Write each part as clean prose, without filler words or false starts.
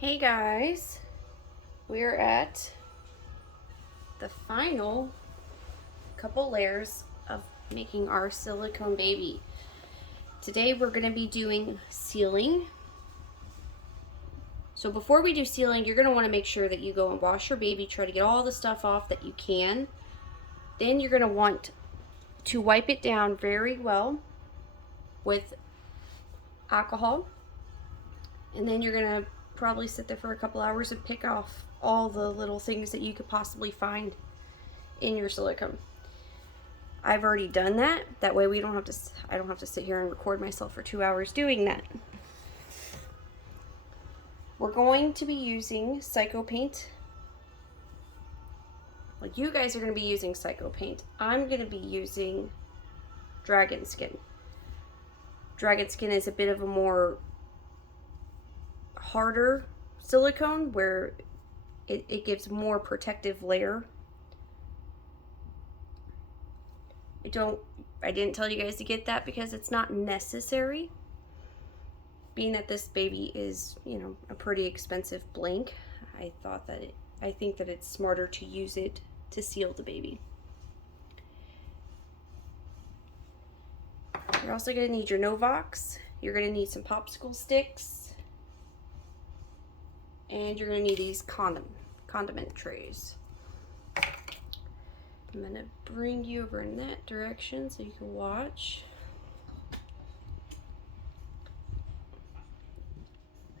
Hey guys, we're at the final couple layers of making our silicone baby. Today we're going to be doing sealing. So before we do sealing, you're going to want to make sure that you go and wash your baby, try to get all the stuff off that you can. Then you're going to want to wipe it down very well with alcohol. And then you're going to probably sit there for a couple hours and pick off all the little things that you could possibly find in your silicone. I've already done that. That way I don't have to sit here and record myself for 2 hours doing that. We're going to be using Psycho Paint. Well, you guys are going to be using Psycho Paint. I'm going to be using Dragon Skin. Dragon Skin is a bit of a more harder silicone where it gives more protective layer. I didn't tell you guys to get that because it's not necessary. Being that this baby is, a pretty expensive blank, I think that it's smarter to use it to seal the baby. You're also going to need your Novox. You're going to need some popsicle sticks. And you're going to need these condiment trays. I'm going to bring you over in that direction so you can watch.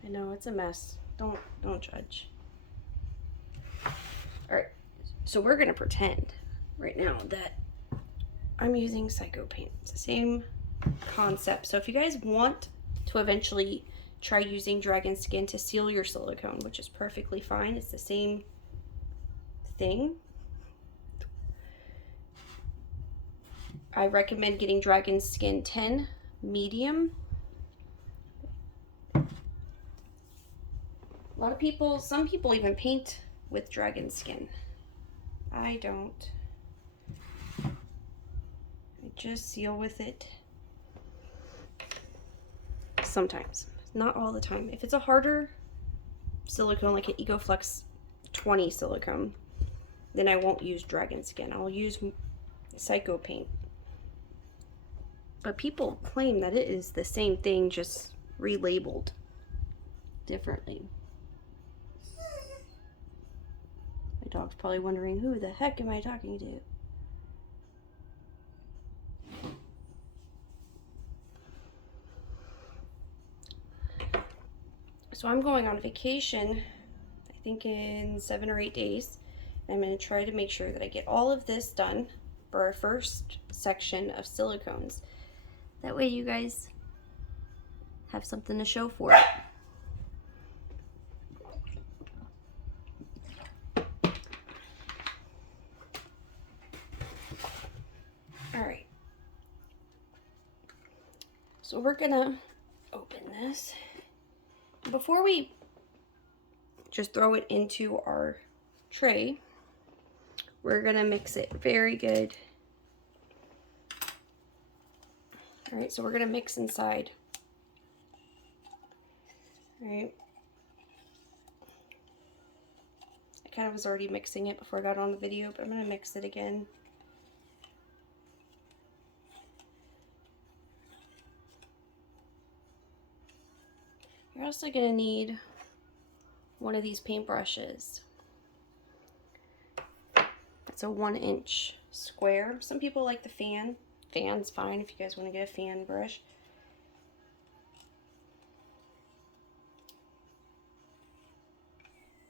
I know it's a mess. Don't judge. Alright, so we're going to pretend right now that I'm using Psycho Paint. It's the same concept. So if you guys want to eventually try using Dragon Skin to seal your silicone, which is perfectly fine, it's the same thing. I recommend getting Dragon Skin 10 medium. Some people even paint with Dragon Skin. I don't. I just seal with it. Sometimes, not all the time. If it's a harder silicone, like an EcoFlex 20 silicone, then I won't use Dragon Skin. I'll use Psycho Paint. But people claim that it is the same thing, just relabeled differently. My dog's probably wondering, who the heck am I talking to? So I'm going on vacation, I think in 7 or 8 days. And I'm going to try to make sure that I get all of this done for our first section of silicones. That way you guys have something to show for it. Alright. So we're gonna open this. Before we just throw it into our tray, we're gonna mix it very good. All right, so we're gonna mix inside. All right. I kind of was already mixing it before I got on the video, but I'm gonna mix it again. You're also gonna need one of these paintbrushes. It's a 1-inch square. Some people like the fan. Fan's fine if you guys want to get a fan brush.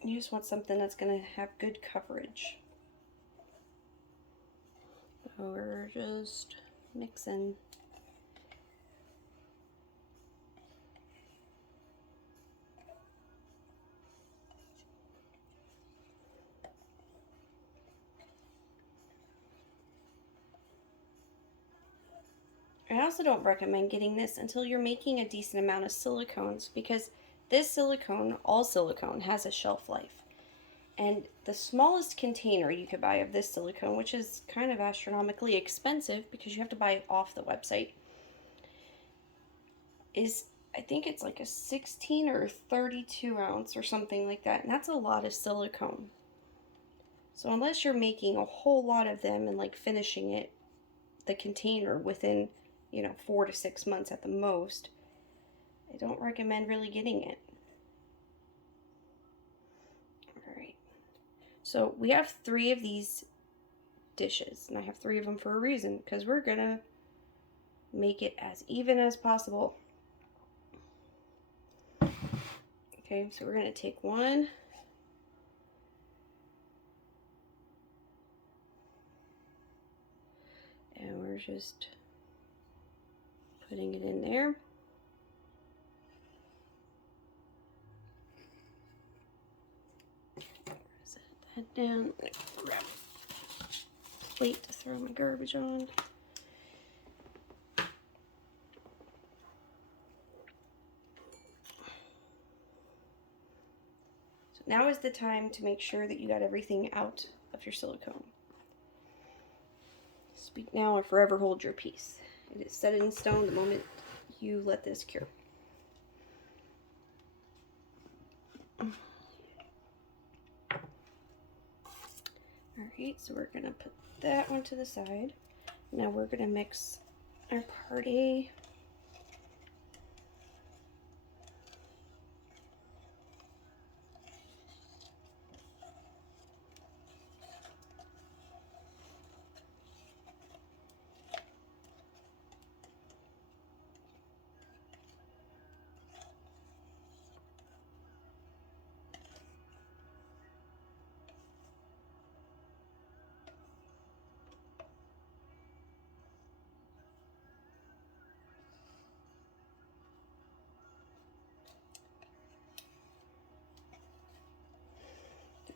You just want something that's going to have good coverage. So we're just mixing. I also don't recommend getting this until you're making a decent amount of silicones, because this silicone, all silicone, has a shelf life. And the smallest container you could buy of this silicone, which is kind of astronomically expensive because you have to buy it off the website, is I think it's like a 16 or 32 ounce or something like that, and that's a lot of silicone. So unless you're making a whole lot of them and like finishing it, the container within, 4 to 6 months at the most, I don't recommend really getting it. All right. So we have 3 of these dishes, and I have 3 of them for a reason, because we're gonna make it as even as possible. Okay, so we're gonna take one. And we're just putting it in there. Set that down. Grab a plate to throw my garbage on. So now is the time to make sure that you got everything out of your silicone. Speak now or forever hold your peace. It is set in stone the moment you let this cure. Alright, so we're going to put that one to the side. Now we're going to mix our party.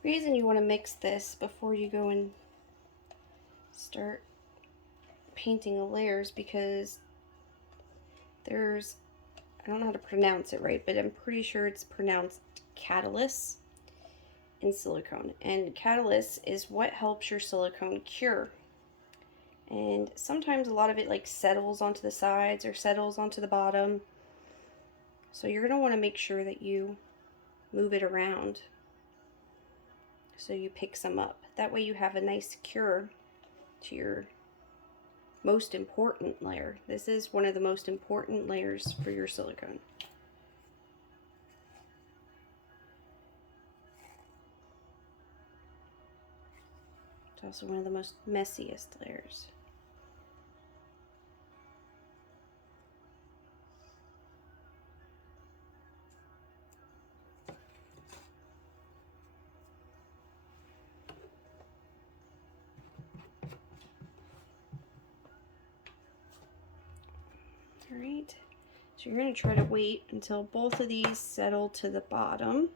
The reason you want to mix this before you go and start painting the layers, because there's, I don't know how to pronounce it right, but I'm pretty sure it's pronounced catalyst in silicone. And catalyst is what helps your silicone cure. And sometimes a lot of it like settles onto the sides or settles onto the bottom. So you're going to want to make sure that you move it around so you pick some up. That way you have a nice cure to your most important layer. This is one of the most important layers for your silicone. It's also one of the most messiest layers. Alright, so you're going to try to wait until both of these settle to the bottom.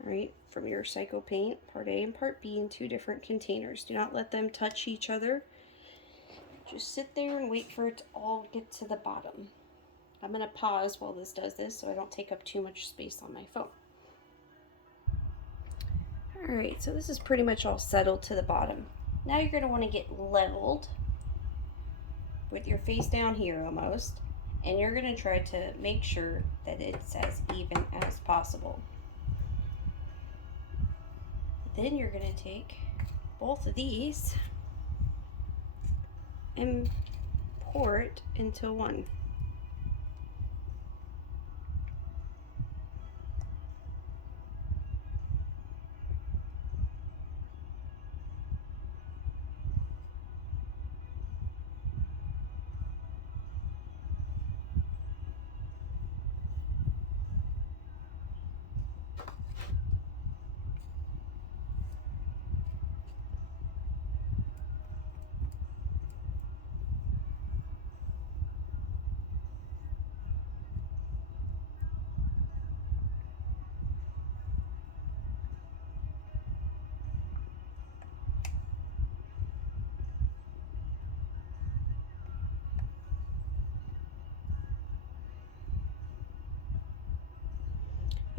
Alright, from your Psycho Paint, part A and part B in 2 different containers. Do not let them touch each other. Just sit there and wait for it to all get to the bottom. I'm going to pause while this does this so I don't take up too much space on my phone. Alright, so this is pretty much all settled to the bottom. Now you're going to want to get leveled with your face down here almost, and you're going to try to make sure that it's as even as possible. Then you're going to take both of these and pour it into one.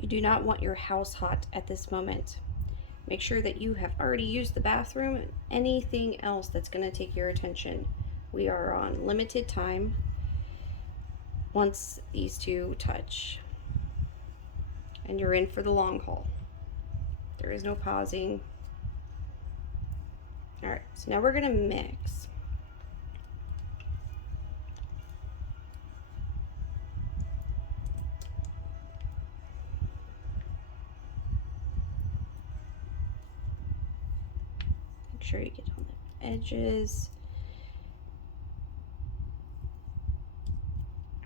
You do not want your house hot at this moment. Make sure that you have already used the bathroom and anything else that's going to take your attention. We are on limited time. once these two touch. And you're in for the long haul. There is no pausing. All right, so now we're gonna mix. Make sure you get on the edges.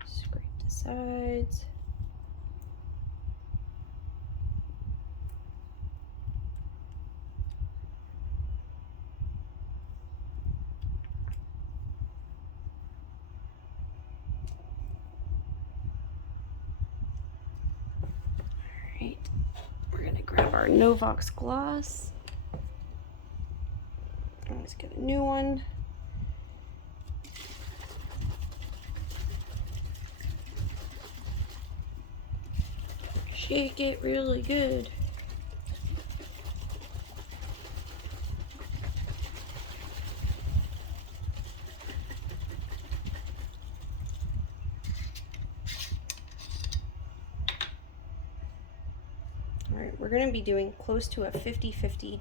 Scrape the sides. Alright, we're gonna grab our Novox gloss. Let's get a new one. Shake it really good. All right, we're going to be doing close to a 50-50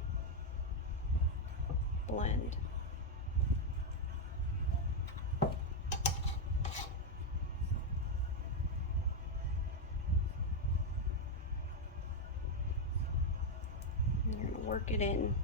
blend. And you're going to work it in.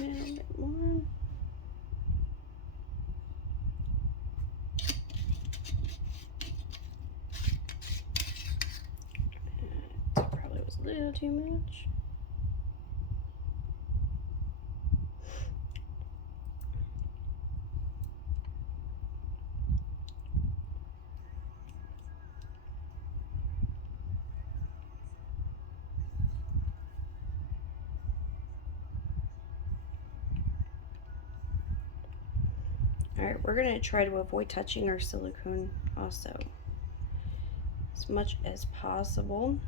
And a bit more. That probably was a little too much. All right, we're gonna try to avoid touching our silicone also as much as possible.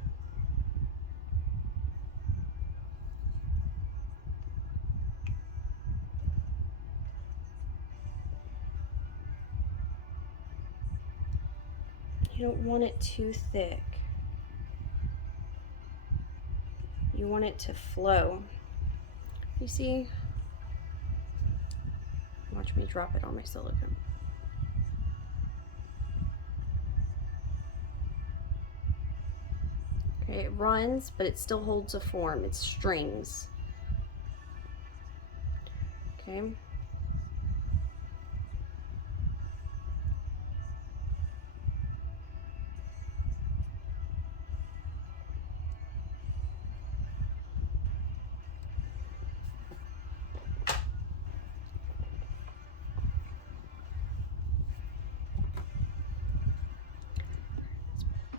You don't want it too thick. You want it to flow. You see? Watch me drop it on my silicone. Okay, it runs, but it still holds a form. It's strings. Okay.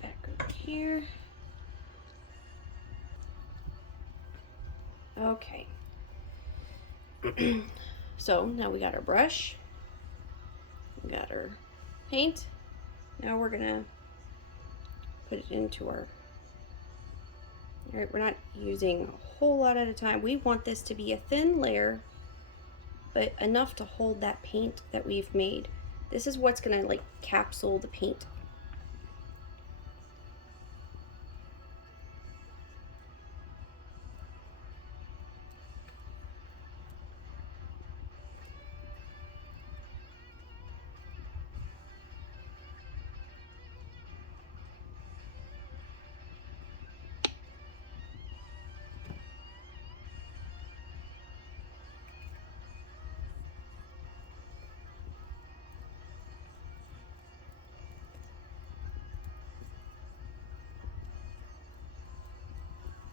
Back over here. Okay. So now we got our brush. We got our paint. Now we're gonna put it into our, all right, we're not using a whole lot at a time. We want this to be a thin layer, but enough to hold that paint that we've made. This is what's gonna like capsule the paint.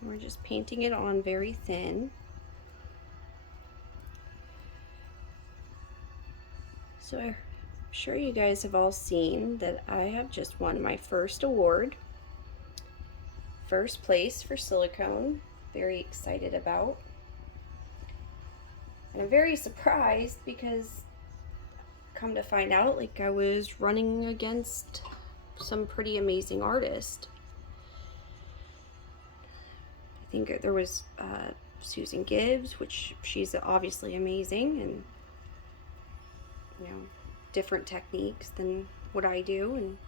We're just painting it on very thin. So I'm sure you guys have all seen that I have just won my first award. First place for silicone. Very excited about. And I'm very surprised because come to find out, like, I was running against some pretty amazing artists. I think there was Susan Gibbs, which she's obviously amazing, and you know, different techniques than what I do, and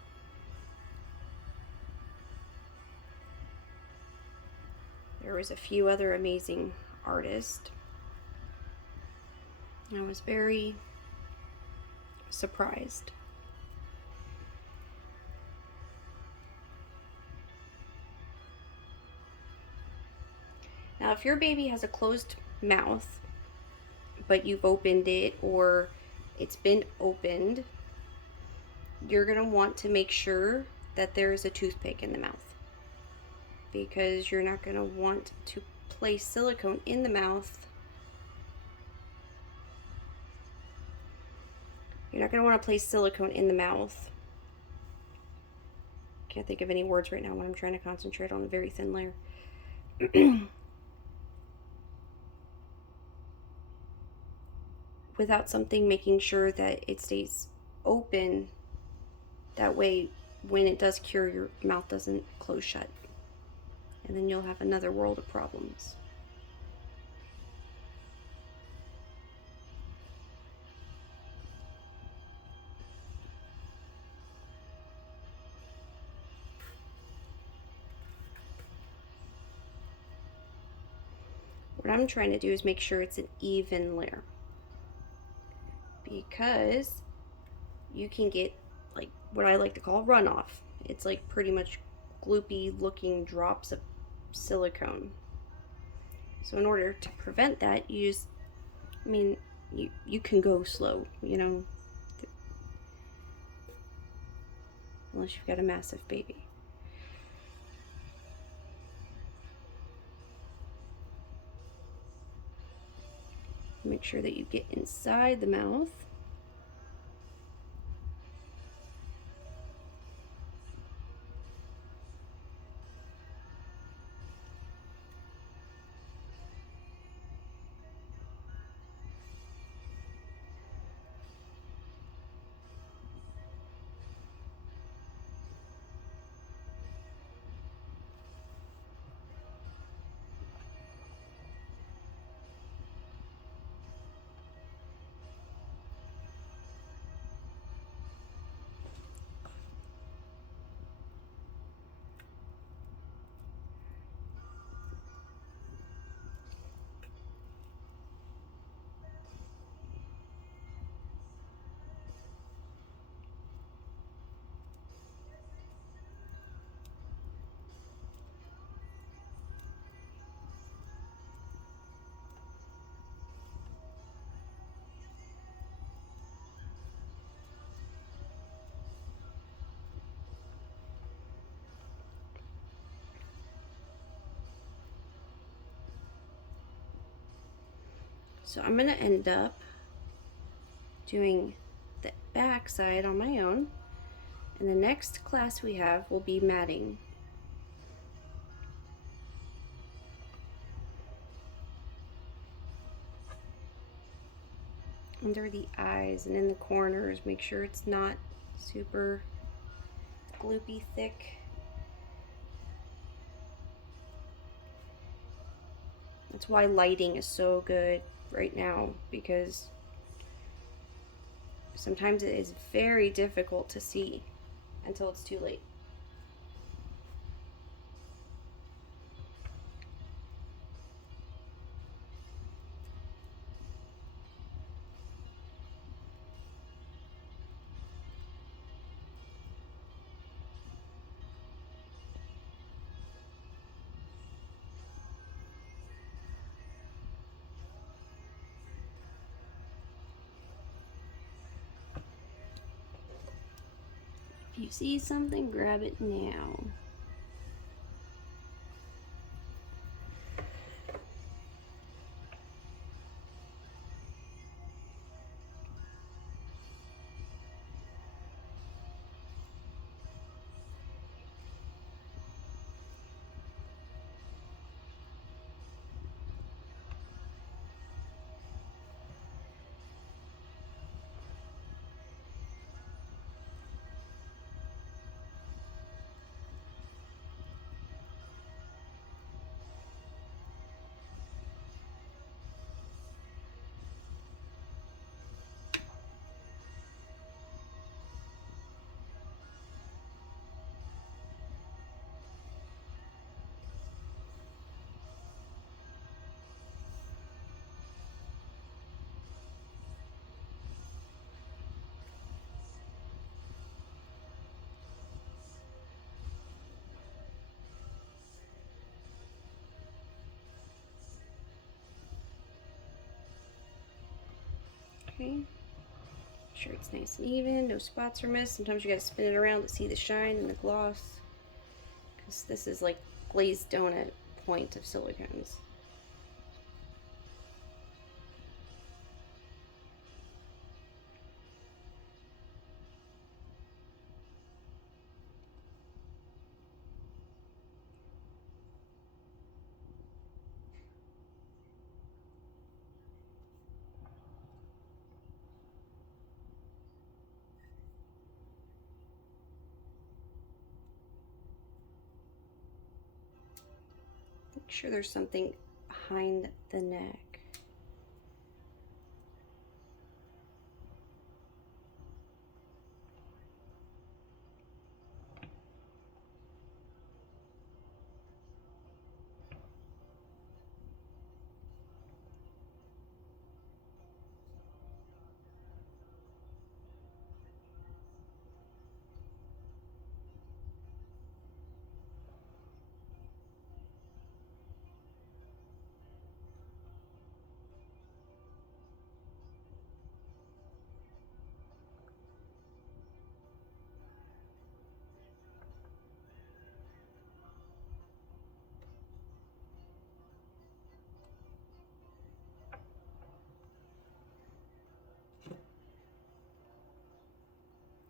there was a few other amazing artists. I was very surprised. Now, if your baby has a closed mouth, but you've opened it or it's been opened, you're going to want to make sure that there is a toothpick in the mouth, because you're not going to want to place silicone in the mouth. You're not going to want to place silicone in the mouth. Can't think of any words right now when I'm trying to concentrate on a very thin layer. Without something making sure that it stays open. That way, when it does cure, your mouth doesn't close shut. And then you'll have another world of problems. What I'm trying to do is make sure it's an even layer, because you can get like what I like to call runoff. It's like pretty much gloopy looking drops of silicone. So in order to prevent that, you just, I mean, you can go slow, you know, unless you've got a massive baby. Make sure that you get inside the mouth. So I'm gonna end up doing the back side on my own, and the next class we have will be matting. Under the eyes and in the corners, make sure it's not super gloopy thick. That's why lighting is so good right now, because sometimes it is very difficult to see until it's too late. If you see something, grab it now. Okay. Make sure it's nice and even, no spots are missed. Sometimes you gotta spin it around to see the shine and the gloss, because this is like glazed donut point of silicones. Make sure there's something behind the neck.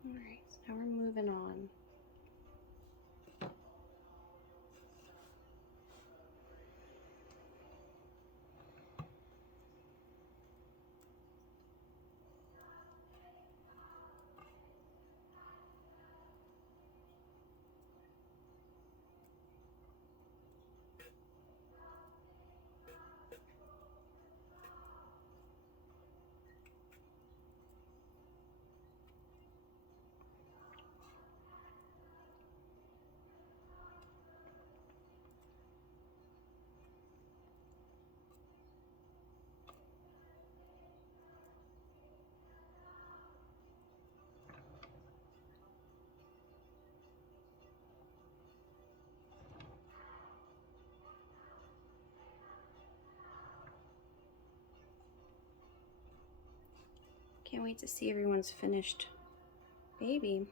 Alright, so now we're moving on. Can't wait to see everyone's finished baby.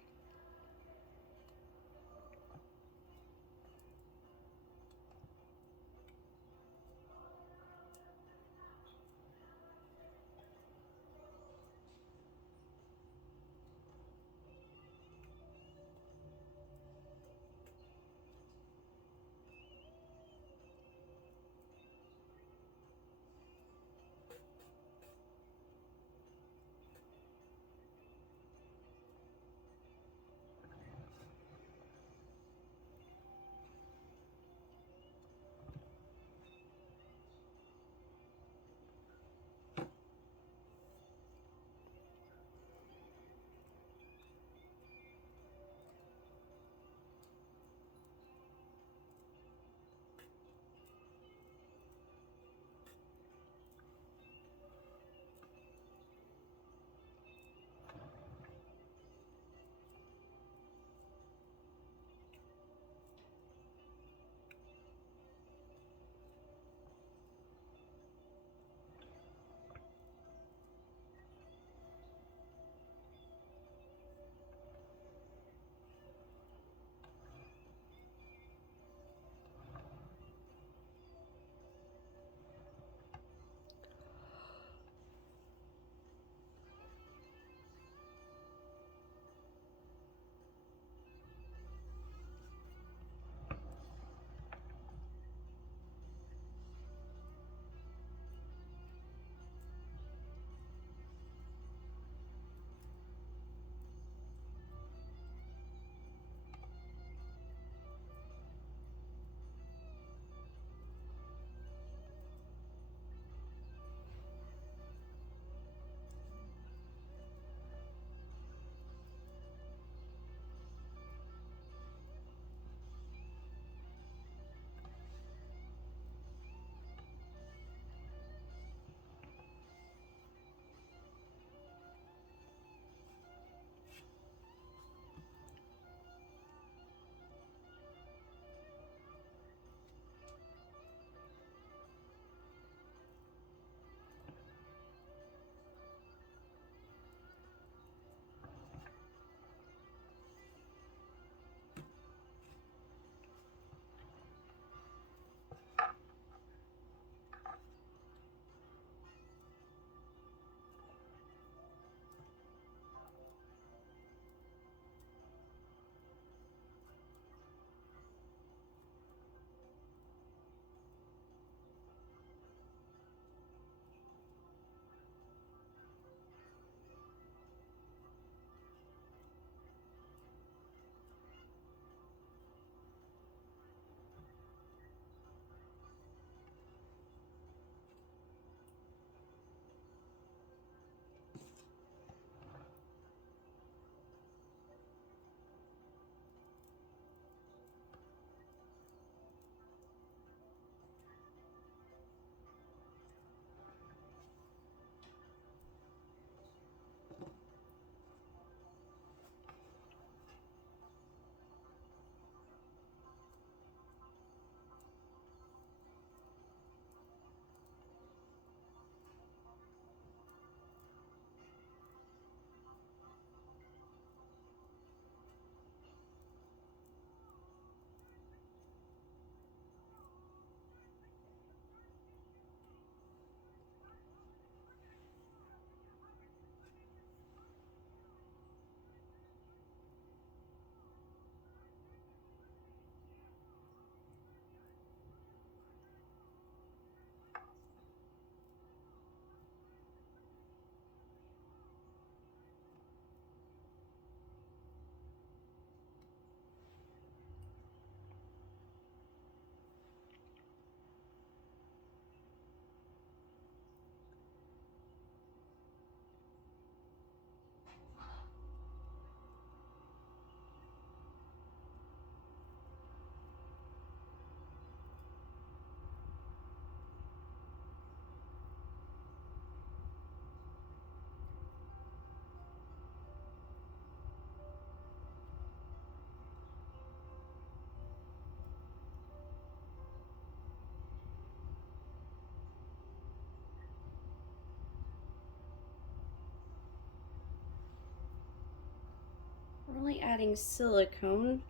we're only adding silicone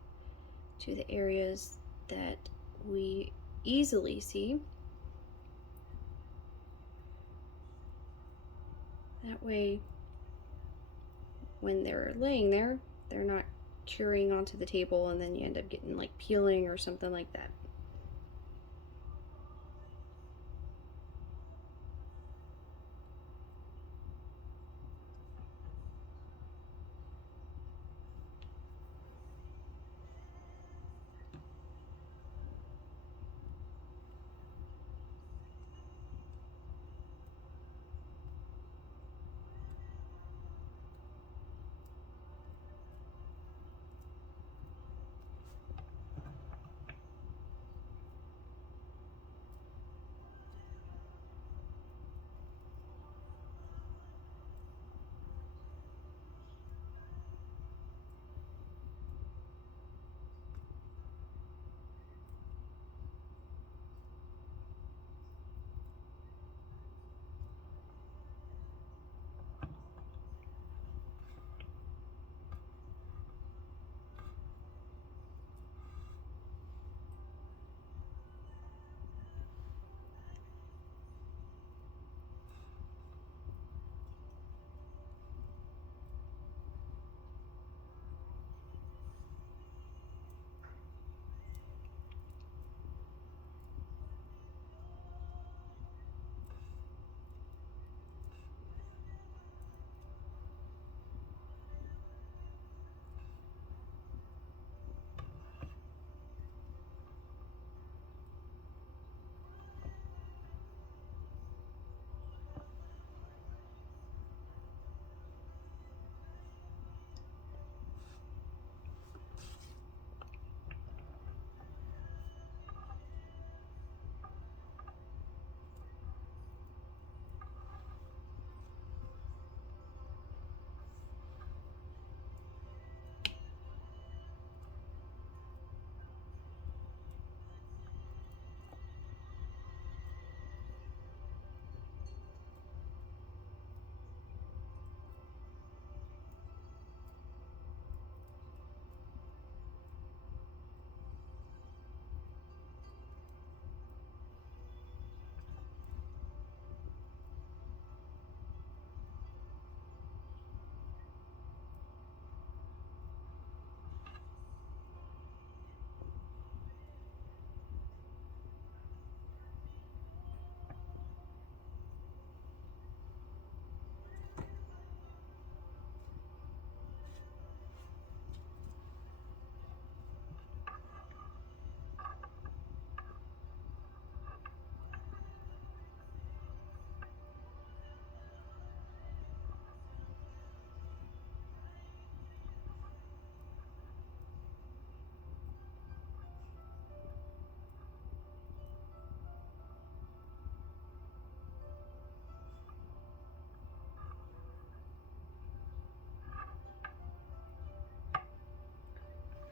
to the areas that we easily see. That way, when they're laying there, they're not curing onto the table and then you end up getting like peeling or something like that.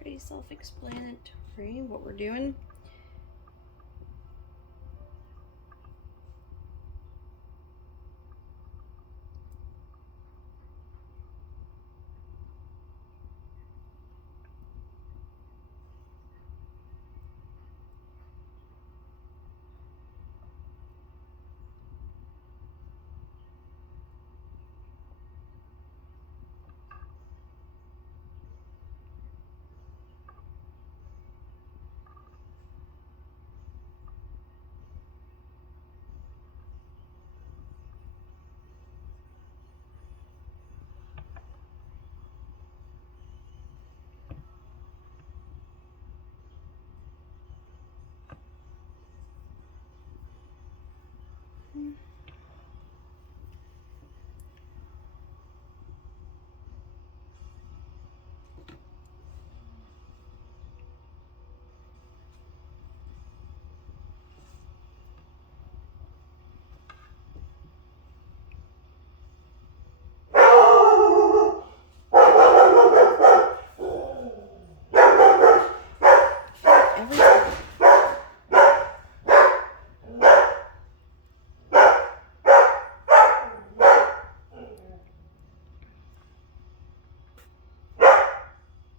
Pretty self-explanatory what we're doing.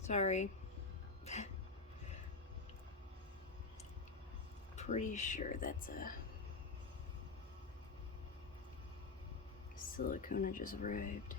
Sorry. Pretty sure that's a silicone that just arrived.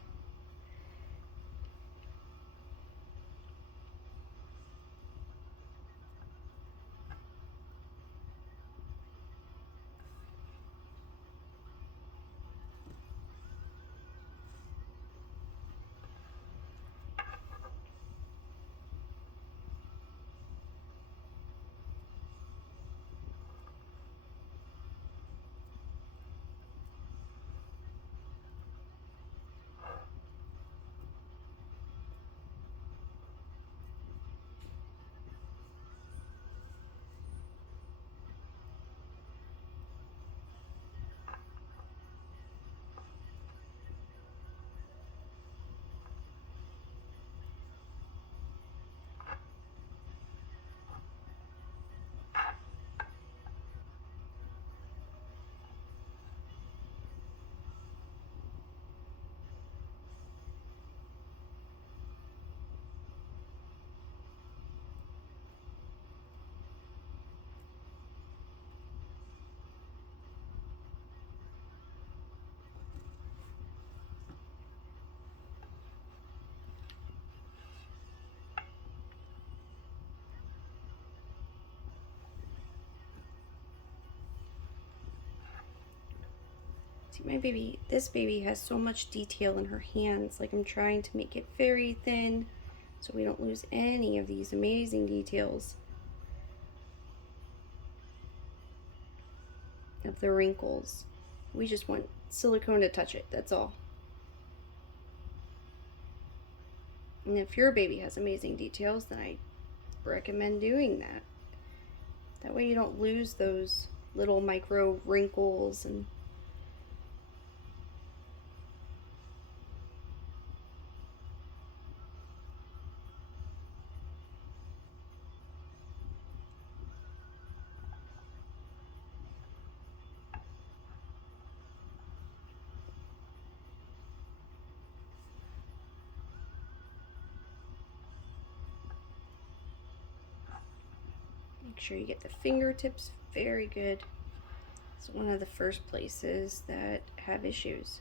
See, my baby, this baby has so much detail in her hands. Like, I'm trying to make it very thin so we don't lose any of these amazing details of the wrinkles. We just want silicone to touch it, that's all. And if your baby has amazing details, then I recommend doing that. That way you don't lose those little micro wrinkles and make sure you get the fingertips very good. It's one of the first places that have issues.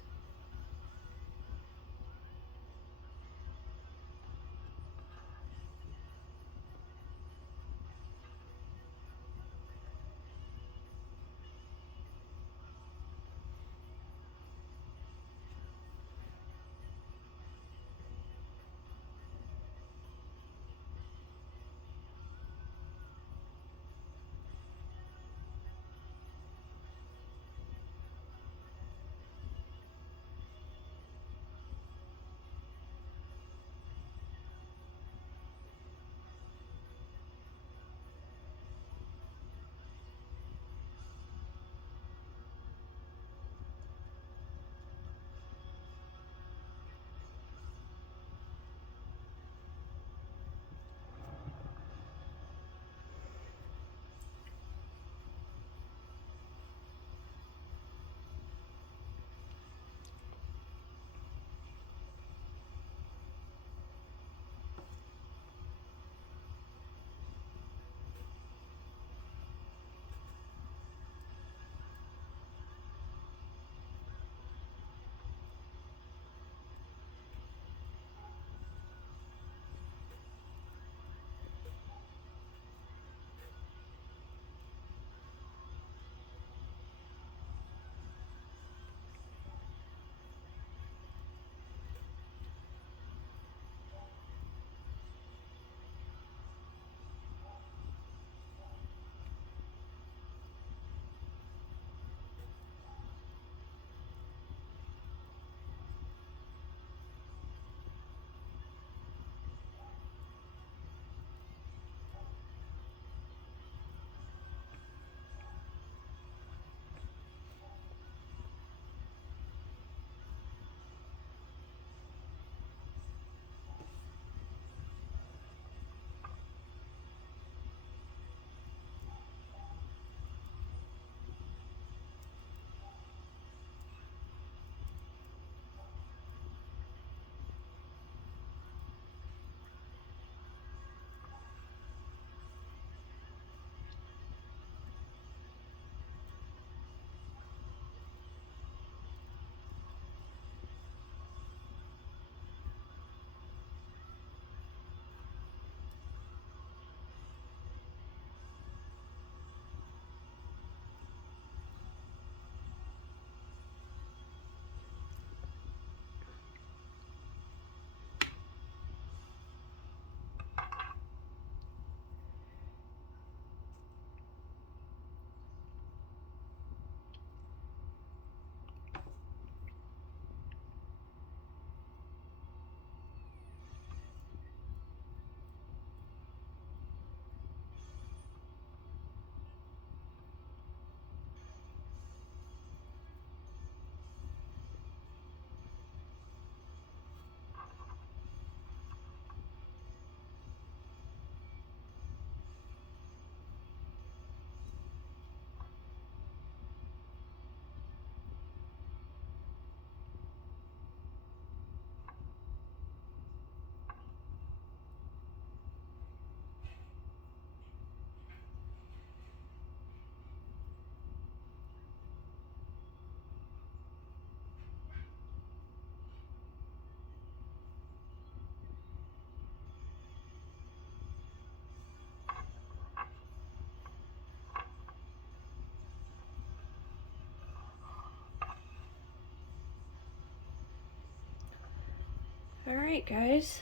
All right, guys,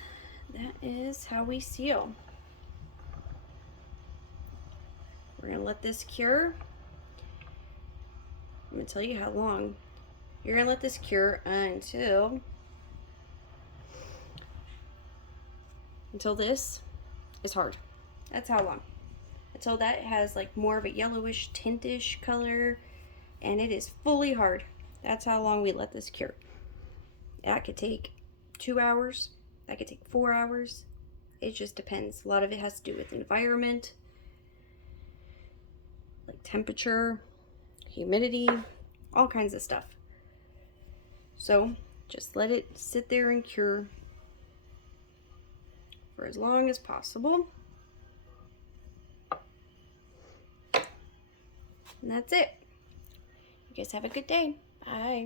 that is how we seal. We're gonna let this cure. I'm gonna tell you how long. You're gonna let this cure until this is hard. That's how long. Until that has like more of a yellowish tintish color and it is fully hard. That's how long we let this cure. That could take 2 hours. That could take 4 hours. It just depends. A lot of it has to do with environment, like temperature, humidity, all kinds of stuff. So just let it sit there and cure for as long as possible. And that's it. You guys have a good day. Bye.